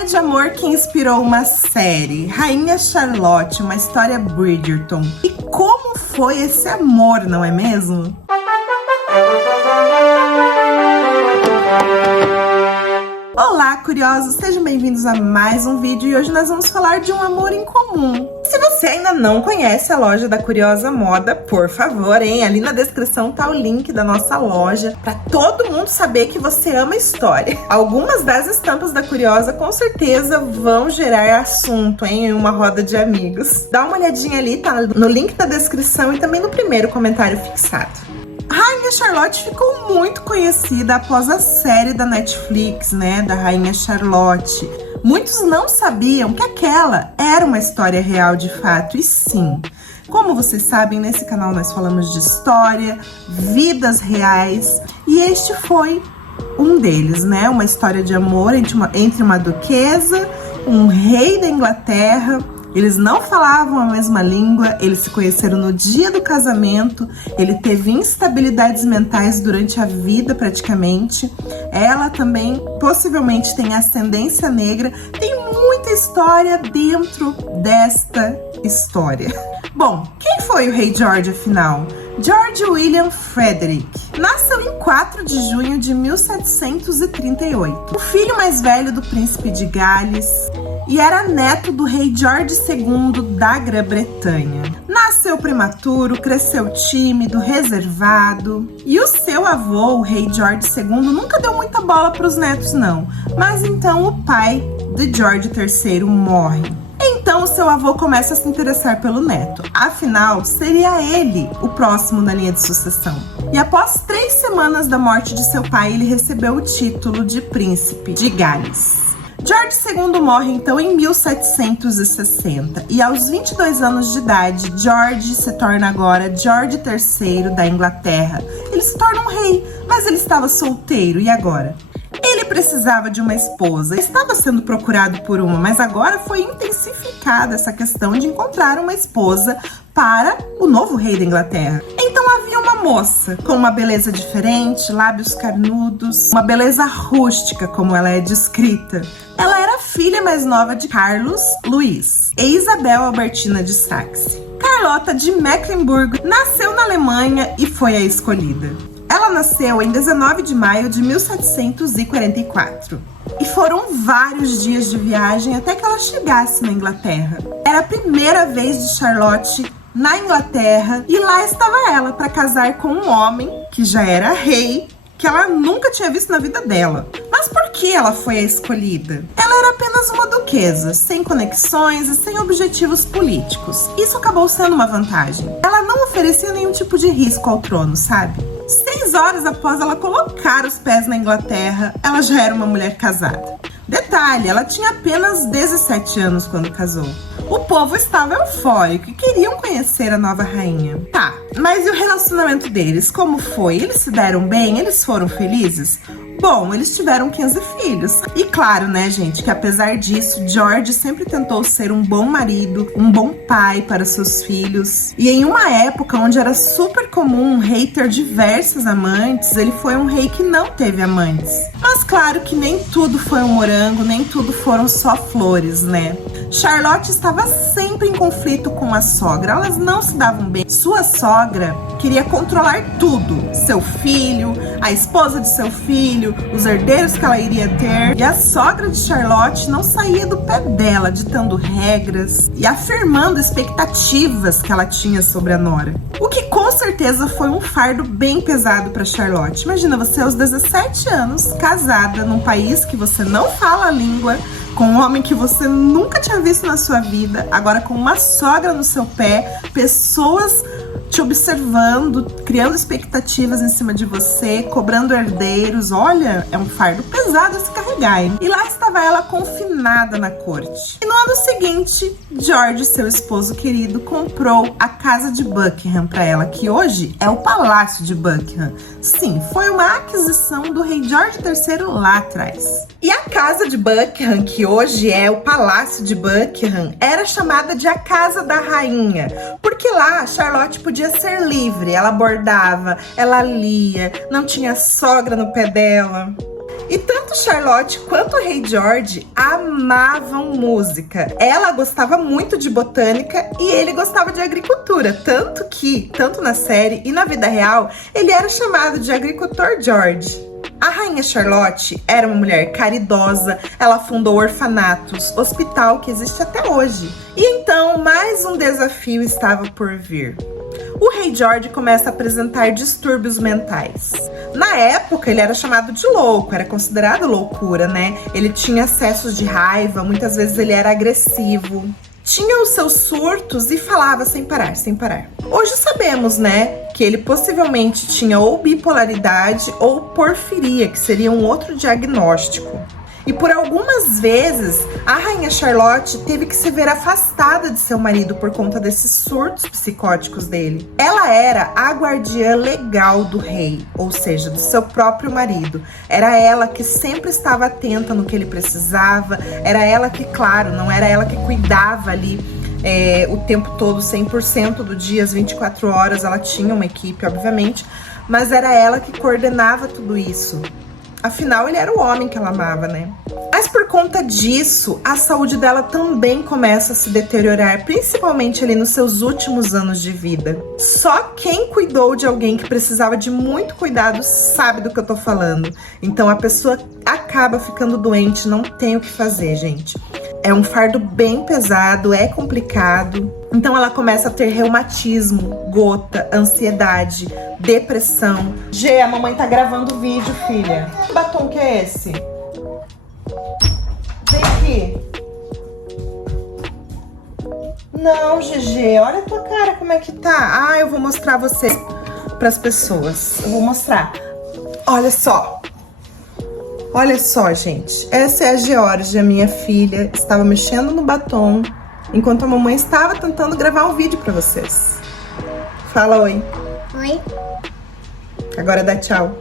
História de amor que inspirou uma série, Rainha Charlotte, uma história Bridgerton. E como foi esse amor, não é mesmo? Olá, curiosos! Sejam bem-vindos a mais um vídeo e hoje nós vamos falar de um amor em comum. Se você ainda não conhece a loja da Curiosa Moda, por favor, hein? Ali na descrição tá o link da nossa loja para todo mundo saber que você ama história. Algumas das estampas da Curiosa com certeza vão gerar assunto, hein? Em uma roda de amigos. Dá uma olhadinha ali, tá no link da descrição e também no primeiro comentário fixado. Rainha Charlotte ficou muito conhecida após a série da Netflix, né, da Rainha Charlotte. Muitos não sabiam que aquela era uma história real de fato, e sim. Como vocês sabem, nesse canal nós falamos de história, vidas reais, e este foi um deles, né, uma história de amor entre uma duquesa, um rei da Inglaterra. Eles não falavam a mesma língua, eles se conheceram no dia do casamento, ele teve instabilidades mentais durante a vida praticamente. Ela também possivelmente tem ascendência negra, tem muita história dentro desta história. Bom, quem foi o rei George afinal? George William Frederick nasceu em 4 de junho de 1738. O filho mais velho do príncipe de Gales e era neto do rei George II da Grã-Bretanha. Nasceu prematuro, cresceu tímido, reservado. E o seu avô, o rei George II, nunca deu muita bola para os netos, não. Mas então o pai de George III morre. Então o seu avô começa a se interessar pelo neto. Afinal, seria ele o próximo na linha de sucessão. E após 3 semanas da morte de seu pai, ele recebeu o título de príncipe de Gales. George II morre então em 1760 e aos 22 anos de idade, George se torna agora George III da Inglaterra. Ele se torna um rei, mas ele estava solteiro, e agora? Ele precisava de uma esposa, estava sendo procurado por uma, mas agora foi intensificada essa questão de encontrar uma esposa para o novo rei da Inglaterra. Então havia uma moça com uma beleza diferente, lábios carnudos, uma beleza rústica, como ela é descrita. Ela era a filha mais nova de Carlos Luís e Isabel Albertina de Saxe. Carlota de Mecklenburg nasceu na Alemanha e foi a escolhida. Ela nasceu em 19 de maio de 1744. E foram vários dias de viagem até que ela chegasse na Inglaterra. Era a primeira vez de Charlotte na Inglaterra e lá estava ela para casar com um homem que já era rei, que ela nunca tinha visto na vida dela. Mas por que ela foi a escolhida? Ela era apenas uma duquesa, sem conexões e sem objetivos políticos. Isso acabou sendo uma vantagem. Ela não oferecia nenhum tipo de risco ao trono, sabe? 6 horas após ela colocar os pés na Inglaterra, ela já era uma mulher casada. Detalhe, ela tinha apenas 17 anos quando casou. O povo estava eufórico e queriam conhecer a nova rainha. Tá, mas e o relacionamento deles? Como foi? Eles se deram bem? Eles foram felizes? Bom, eles tiveram 15 filhos. E claro, né, gente, que apesar disso, George sempre tentou ser um bom marido, um bom pai para seus filhos. E em uma época onde era super comum um rei ter diversas amantes, ele foi um rei que não teve amantes. Mas claro que nem tudo foi um morango, nem tudo foram só flores, né? Charlotte estava sempre em conflito com a sogra, elas não se davam bem. Sua sogra queria controlar tudo, seu filho, a esposa de seu filho, os herdeiros que ela iria ter. E a sogra de Charlotte não saía do pé dela, ditando regras e afirmando expectativas que ela tinha sobre a nora. O que com certeza foi um fardo bem pesado para Charlotte. Imagina você aos 17 anos, casada num país que você não fala a língua, com um homem que você nunca tinha visto na sua vida, agora com uma sogra no seu pé, pessoas te observando, criando expectativas em cima de você, cobrando herdeiros. Olha, é um fardo pesado a se carregar, hein? E lá estava ela confinada na corte. E no ano seguinte, George, seu esposo querido, comprou a casa de Buckingham para ela, que hoje é o Palácio de Buckingham. Sim, foi uma aquisição do rei George III lá atrás. E a casa de Buckingham, que hoje é o Palácio de Buckingham, era chamada de a Casa da Rainha, porque lá Charlotte podia ser livre, ela bordava, ela lia, não tinha sogra no pé dela. E tanto Charlotte quanto o rei George amavam amavam música. Ela gostava muito de botânica e ele gostava de agricultura. Tanto na série e na vida real, ele era chamado de agricultor George. A rainha Charlotte era uma mulher caridosa, ela fundou orfanatos, hospital que existe até hoje. E então, mais um desafio estava por vir. O rei George começa a apresentar distúrbios mentais. Na época, ele era chamado de louco, era considerado loucura, né? Ele tinha acessos de raiva, muitas vezes ele era agressivo. Tinha os seus surtos e falava sem parar, sem parar. Hoje sabemos, né, que ele possivelmente tinha ou bipolaridade ou porfiria, que seria um outro diagnóstico. E por algumas vezes, a rainha Charlotte teve que se ver afastada de seu marido por conta desses surtos psicóticos dele. Ela era a guardiã legal do rei, ou seja, do seu próprio marido. Era ela que sempre estava atenta no que ele precisava, era ela que, claro, não era ela que cuidava ali o tempo todo, 100% do dia, as 24 horas, ela tinha uma equipe, obviamente, mas era ela que coordenava tudo isso. Afinal, ele era o homem que ela amava, né? Mas por conta disso, a saúde dela também começa a se deteriorar, principalmente ali nos seus últimos anos de vida. Só quem cuidou de alguém que precisava de muito cuidado sabe do que eu tô falando. Então a pessoa acaba ficando doente, não tem o que fazer, gente. É um fardo bem pesado, é complicado. Então ela começa a ter reumatismo, gota, ansiedade, depressão. Gê, a mamãe tá gravando o vídeo, filha. Que batom que é esse? Vem aqui. Não, GG, olha a tua cara como é que tá. Ah, eu vou mostrar você pras pessoas. Eu vou mostrar. Olha só. Olha só, gente. Essa é a Georgia, minha filha. Estava mexendo no batom enquanto a mamãe estava tentando gravar um vídeo pra vocês. Fala oi. Oi. Agora dá tchau.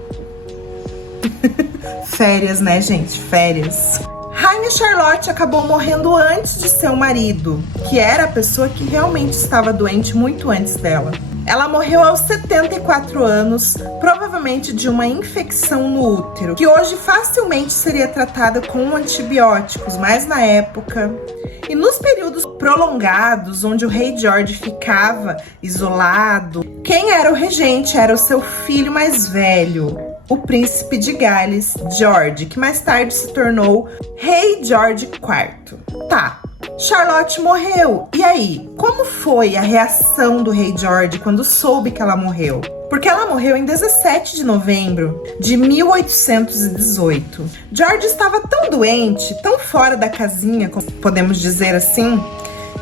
Férias, né, gente? Férias. Rainha Charlotte acabou morrendo antes de seu marido, que era a pessoa que realmente estava doente muito antes dela. Ela morreu aos 74 anos, provavelmente de uma infecção no útero, que hoje facilmente seria tratada com antibióticos, mas na época... E nos períodos prolongados, onde o rei George ficava isolado, quem era o regente era o seu filho mais velho, o príncipe de Gales, George, que mais tarde se tornou rei George IV. Tá, Charlotte morreu. E aí, como foi a reação do rei George quando soube que ela morreu? Porque ela morreu em 17 de novembro de 1818. George estava tão doente, tão fora da casinha, como podemos dizer assim,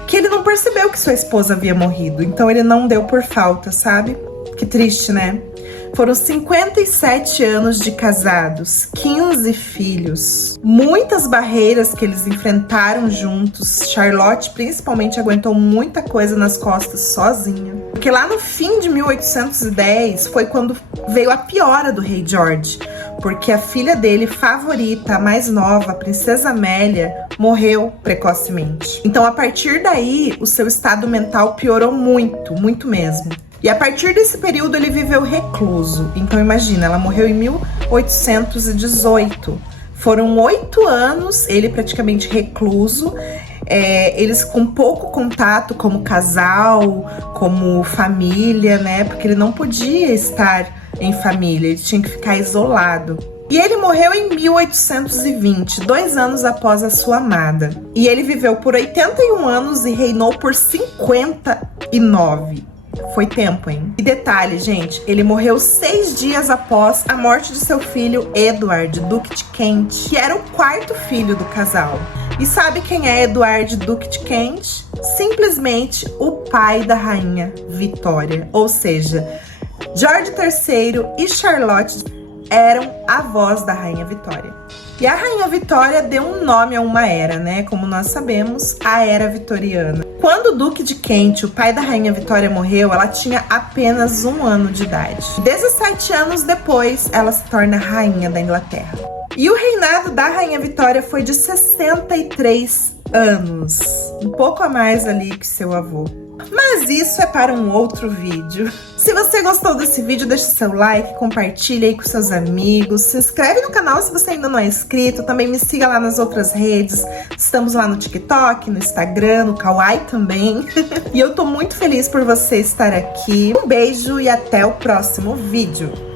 que ele não percebeu que sua esposa havia morrido. Então ele não deu por falta, sabe? Que triste, né? Foram 57 anos de casados, 15 filhos, muitas barreiras que eles enfrentaram juntos. Charlotte principalmente aguentou muita coisa nas costas sozinha. Porque lá no fim de 1810 foi quando veio a piora do rei George, porque a filha dele favorita, a mais nova, a princesa Amélia, morreu precocemente. Então a partir daí o seu estado mental piorou muito, muito mesmo. E a partir desse período ele viveu recluso. Então imagina, ela morreu em 1818. Foram 8 anos, ele praticamente recluso. Eles com pouco contato como casal, como família, né? Porque ele não podia estar em família, ele tinha que ficar isolado. E ele morreu em 1820, 2 anos após a sua amada. E ele viveu por 81 anos e reinou por 59. Foi tempo, hein? E detalhe, gente, ele morreu 6 dias após a morte de seu filho Edward, Duque de Kent, que era o 4º filho do casal. E sabe quem é Edward, Duque de Kent? Simplesmente o pai da rainha Vitória. Ou seja, George III e Charlotte eram avós da rainha Vitória. E a rainha Vitória deu um nome a uma era, né? Como nós sabemos, a Era Vitoriana. Quando o Duque de Kent, o pai da rainha Vitória, morreu, ela tinha apenas 1 ano de idade. 17 anos depois, ela se torna rainha da Inglaterra. E o reinado da rainha Vitória foi de 63 anos. Um pouco a mais ali que seu avô. Mas isso é para um outro vídeo. Se você gostou desse vídeo, deixa seu like, compartilha aí com seus amigos, se inscreve no canal se você ainda não é inscrito, também me siga lá nas outras redes, estamos lá no TikTok, no Instagram, no Kawaii também. E eu tô muito feliz por você estar aqui. Um beijo e até o próximo vídeo.